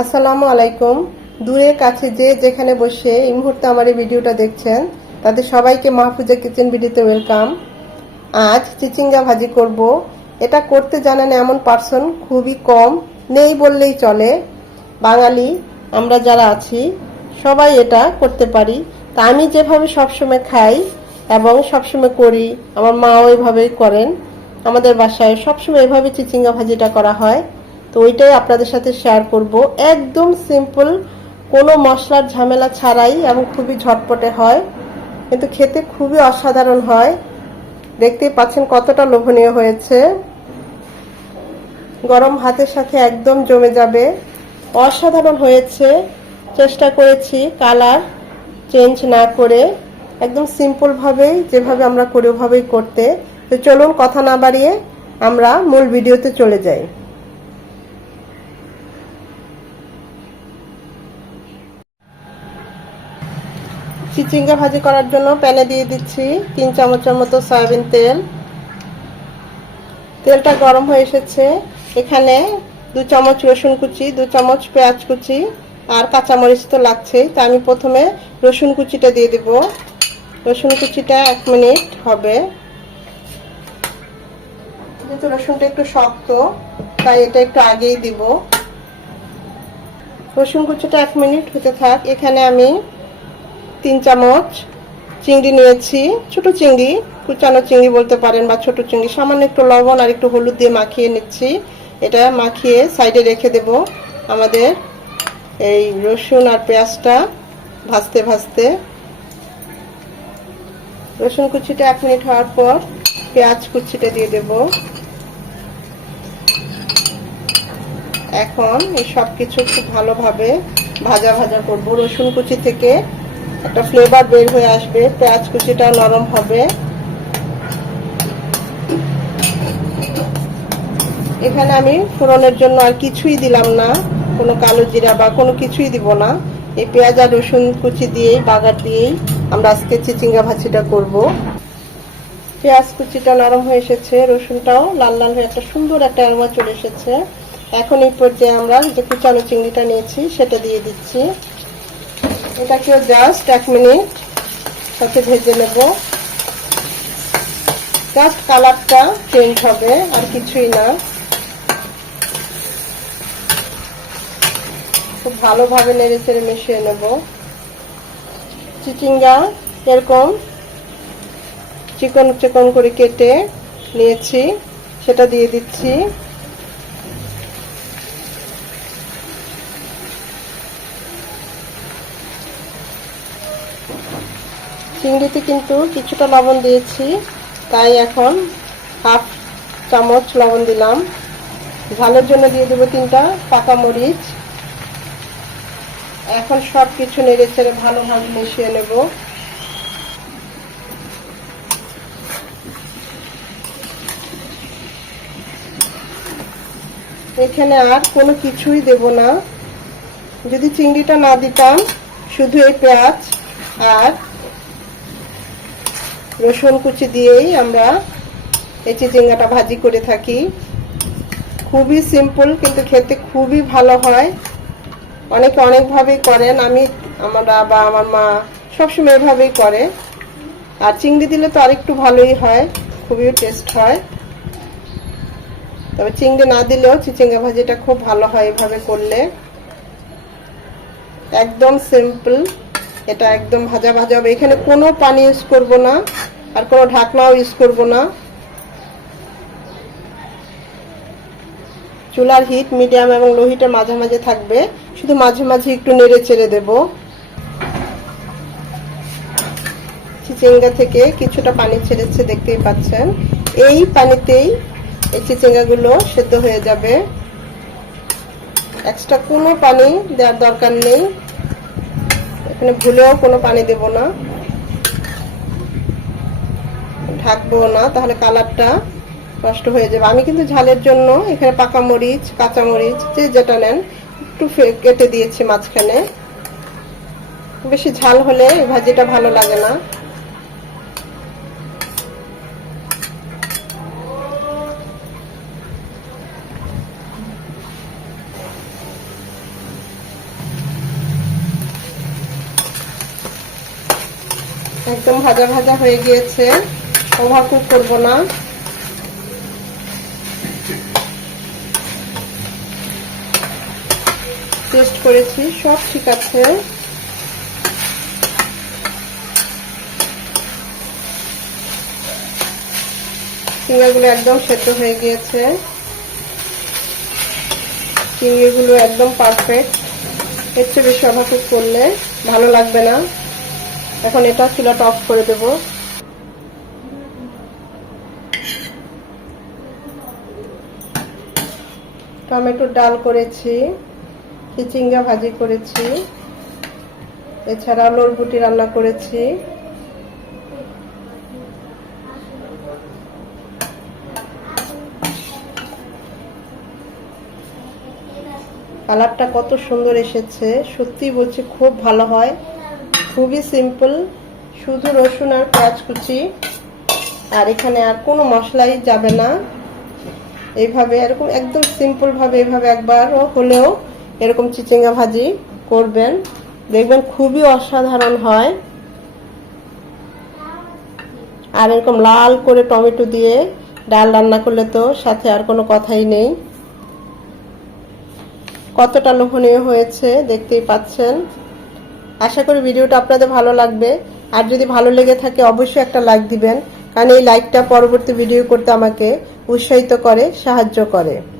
আসসালামু আলাইকুম। দূরে, কাছে যে যেখানে বসে এই মুহূর্তে আমার এই ভিডিওটা দেখছেন, তাদের সবাইকে মাহফুজা কিচেন ভিডিওতে ওয়েলকাম। আজ চিচিঙ্গা ভাজি করব। এটা করতে জানেন এমন পার্সন খুবই কম, নেই বললেই চলে। বাঙালি, আমরা যারা আছি, সবাই এটা করতে পারি। তা আমি যেভাবে সবসময় খাই এবং সবসময় করি, আমার মাও এভাবেই করেন। আমাদের বাসায় সবসময় এভাবে চিচিঙ্গা ভাজিটা করা হয়। তো ওইটাই আপনাদের সাথে শেয়ার করব। একদম সিম্পল কোনো মশলার ঝামেলা ছাড়াই এবং খুবই ঝটপটে হয়। কিন্তু খেতে খুবই অসাধারণ হয়। দেখতেই পাচ্ছেন কতটা লোভনীয় হয়েছে। গরম ভাতের সাথে একদম জমে যাবে। অসাধারণ হয়েছে। চেষ্টা করেছি কালার চেঞ্জ না করে। একদম সিম্পলভাবেই যেভাবে আমরা করি, ওভাবেই করতে। তো চলুন কথা না বাড়িয়ে আমরা মূল ভিডিওতে চলে যাই। চিচিঙ্গা ভাজি করার জন্য প্যানে দিয়ে দিচ্ছি তিন চামচের মতো সয়াবিন তেল। তেলটা গরম হয়ে এসেছে। এখানে দু চামচ রসুন কুচি, দু চামচ পেঁয়াজ কুচি আর কাঁচামরিচ তো লাগছেই। তা আমি প্রথমে রসুন কুচিটা দিয়ে দেব। রসুন কুচিটা এক মিনিট হবে। যেহেতু রসুনটা একটু শক্ত, তাই এটা একটু আগেই দিব। রসুন কুচিটা এক মিনিট হতে থাক। এখানে আমি তিন চামচ চিংড়ি নিয়েছি, ছোট চিংড়ি, কুচানো চিংড়ি বলতে পারেন বা ছোট চিংড়ি, সামান্য একটু লবণ আর একটু হলুদ দিয়ে মাখিয়ে নিচ্ছি। এটা মাখিয়ে সাইডে রেখে দেব আমাদের এই রসুন আর পেঁয়াজটা ভাজতে ভাজতে। রসুন কুচিটা এক মিনিট হওয়ার পর পেঁয়াজ কুচিটা দিয়ে দেব। এখন এই সব কিছু খুব ভালোভাবে ভাজা ভাজা করব। রসুন কুচি থেকে একটা ফ্লেভার বের হয়ে আসবে, পেঁয়াজ কুচিটা নরম হবে। এখানে আমি ফোড়নের জন্য আর কিছুই দিলাম না, কোনো কালো জিরা বা কোনো কিছুই দিব না। এই পেঁয়াজ আর রসুন কুচি দিয়েই, বাগার দিয়েই আমরা আজকে চিচিঙ্গা ভাজিটা করব। পেঁয়াজ কুচিটা নরম হয়ে এসেছে, রসুনটাও লাল লাল হয়ে একটা সুন্দর একটা অ্যারোমা চলে এসেছে। এখন এই পর্যায়ে আমরা যে কুচানো চিংড়িটা নিয়েছি, সেটা দিয়ে দিচ্ছি। এটাকেও জাস্ট এক মিনিট সাথে ভেজে নেব। জাস্ট কালারটা চেঞ্জ হবে, আর কিছুই না। খুব ভালোভাবে নেড়ে চেড়ে মিশিয়ে নেব। চিচিঙ্গা এরকম চিকন চিকন করে কেটে নিয়েছি, সেটা দিয়ে দিচ্ছি। চিংড়িতে কিন্তু কিছুটা লবণ দিয়েছি, তাই এখন হাফ চামচ লবণ দিলাম। ঝালের জন্য দিয়ে দেবো তিনটা পাকা মরিচ। এখন সব কিছু নেড়ে ছেড়ে ভালোভাবে মিশিয়ে নেব। এখানে আর কোনো কিছুই দেব না। যদি চিংড়িটা না দিতাম, শুধু এই পেঁয়াজ আর রসুন কুচি দিয়েই আমরা এই চিচিঙ্গাটা ভাজি করে থাকি। খুবই সিম্পল কিন্তু খেতে খুবই ভালো হয়। অনেকে অনেকভাবেই করেন, আমি, আমরা বা আমার মা সবসময় এভাবেই করে। আর চিংড়ি দিলে তো আরেকটু ভালোই হয়, খুবই টেস্ট হয়। তবে চিংড়ি না দিলেও চিচিঙ্গা ভাজিটা খুব ভালো হয় এভাবে করলে। একদম সিম্পল এটা একদম ভাজা ভাজা হবে। এখানে কোনো পানি ইউজ করব না। আর কোনো ঢাকনাও ইউজ করব না। চুলার হিট মিডিয়াম এবং লো হিটের মাঝে থাকবে। শুধু মাঝে মাঝে একটু নেড়ে চেড়ে দেব। চিচিঙ্গা থেকে কিছুটা পানি ছেড়েছে, দেখতেই পাচ্ছেন। এই পানিতেই এই চিচিঙ্গাগুলো সেদ্ধ হয়ে যাবে। এক্সট্রা কোনো পানি দেওয়ার দরকার নেই। এখানে ভুলেও কোনো পানি দেব না। ঢাকবো না, তাহলে কালারটা নষ্ট হয়ে যাবে। আমি কিন্তু ঝালের জন্য এখানে পাকা মরিচ, কাঁচা মরিচ, যে যেটা নেন, একটু কেটে দিয়েছি মাঝখানে। বেশি ঝাল হলে ভাজিটা ভালো লাগে না। একদম ভাজা ভাজা হয়ে গিয়েছে। ওভার কুক করব না। টেস্ট করেছি, সব ঠিক আছে। চিংড়িগুলো একদম সেদ্ধ হয়ে গিয়েছে। চিংড়িগুলো একদম পারফেক্ট এর চেয়ে বেশি অভাকুক করলে ভালো লাগবে না। এখন এটা চুলাটা অফ করে দেব। টমেটোর ডাল করেছি চিচিঙ্গা ভাজি করেছি এছাড়া লড়বুটি রান্না করেছি। কালারটা কত সুন্দর এসেছে সত্যি বলছি খুব ভালো হয়, খুবই সিম্পল শুধু রসুন আর পেঁয়াজ কুচি, আর এখানে আর কোনো মশলাই যাবে না। এইভাবে, এরকম একদম সিম্পল ভাবে এইভাবে একবার হলেও এরকম চিচিঙ্গা ভাজি করবেন। দেখবেন খুবই অসাধারণ হয়। আর এরকম লাল করে টমেটো দিয়ে ডাল রান্না করলে তো সাথে আর কোনো কথাই নেই। কতটা লোভনীয় হয়েছে, দেখতেই পাচ্ছেন। আশা করি ভিডিওটা আপনাদের ভালো লাগবে। আর যদি ভালো লেগে থাকে, অবশ্যই একটা লাইক দিবেন। কারণ এই লাইকটা পরবর্তী ভিডিও করতে আমাকে উৎসাহিত করে সাহায্য করে।